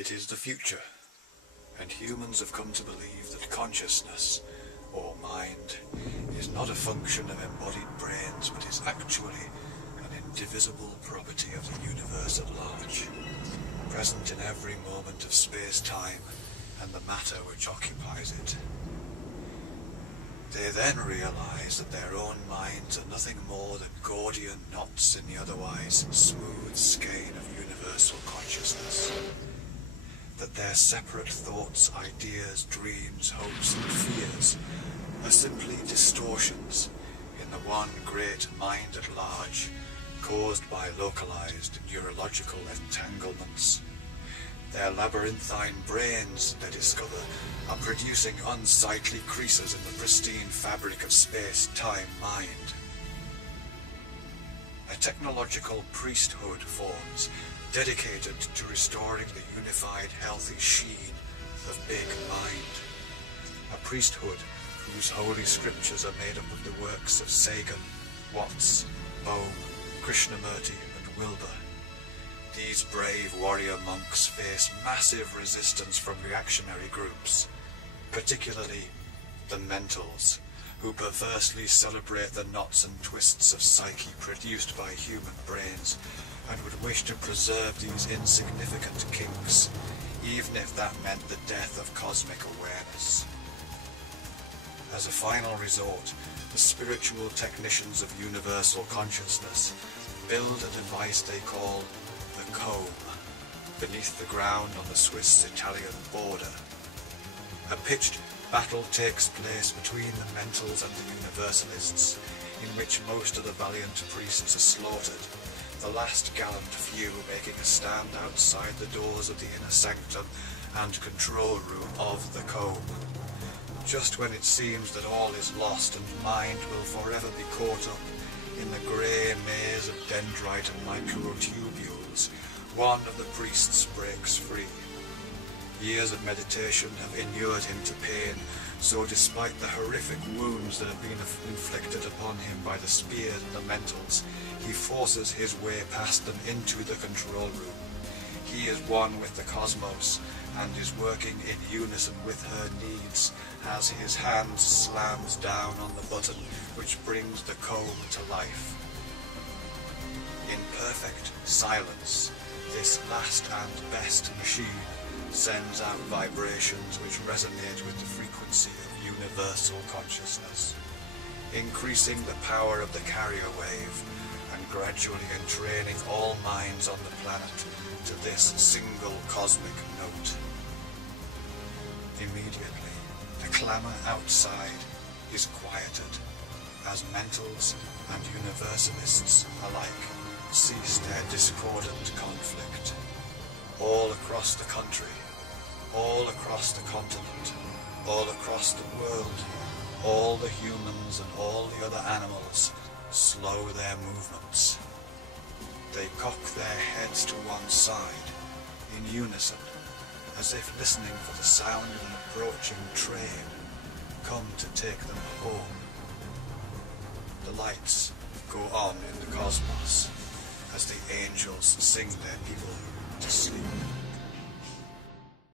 It is the future, and humans have come to believe that consciousness, or mind, is not a function of embodied brains, but is actually an indivisible property of the universe at large, present in every moment of space-time and the matter which occupies it. They then realize that their own minds are nothing more than Gordian knots in the otherwise smooth skein of universal consciousness. That their separate thoughts, ideas, dreams, hopes and fears are simply distortions in the one great mind at large, caused by localized neurological entanglements. Their labyrinthine brains, they discover, are producing unsightly creases in the pristine fabric of space-time mind. A technological priesthood forms, dedicated to restoring the unified, healthy sheen of Big Mind. A priesthood whose holy scriptures are made up of the works of Sagan, Watts, Bohm, Krishnamurti and Wilbur. These brave warrior monks face massive resistance from reactionary groups, particularly the mentals, who perversely celebrate the knots and twists of psyche produced by human brains, and would wish to preserve these insignificant kinks, even if that meant the death of cosmic awareness. As a final resort, the spiritual technicians of universal consciousness build a device they call the comb, beneath the ground on the Swiss-Italian border. A pitched battle takes place between the mentals and the universalists, in which most of the valiant priests are slaughtered, the last gallant few making a stand outside the doors of the inner sanctum and control room of the comb. Just when it seems that all is lost and mind will forever be caught up in the grey maze of dendrite and microtubules, one of the priests breaks free. Years of meditation have inured him to pain, so despite the horrific wounds that have been inflicted upon him by the spears and the mentals, he forces his way past them into the control room. He is one with the cosmos, and is working in unison with her needs, as his hand slams down on the button which brings the comb to life. In perfect silence, this last and best machine sends out vibrations which resonate with the frequency of universal consciousness, increasing the power of the carrier wave and gradually entraining all minds on the planet to this single cosmic note. Immediately, the clamour outside is quieted as mentals and universalists alike cease their discordant conflict. All across the country, all across the continent, all across the world, all the humans and all the other animals slow their movements. They cock their heads to one side, in unison, as if listening for the sound of an approaching train, come to take them home. The lights go on in the cosmos, as the angels sing their people to sleep.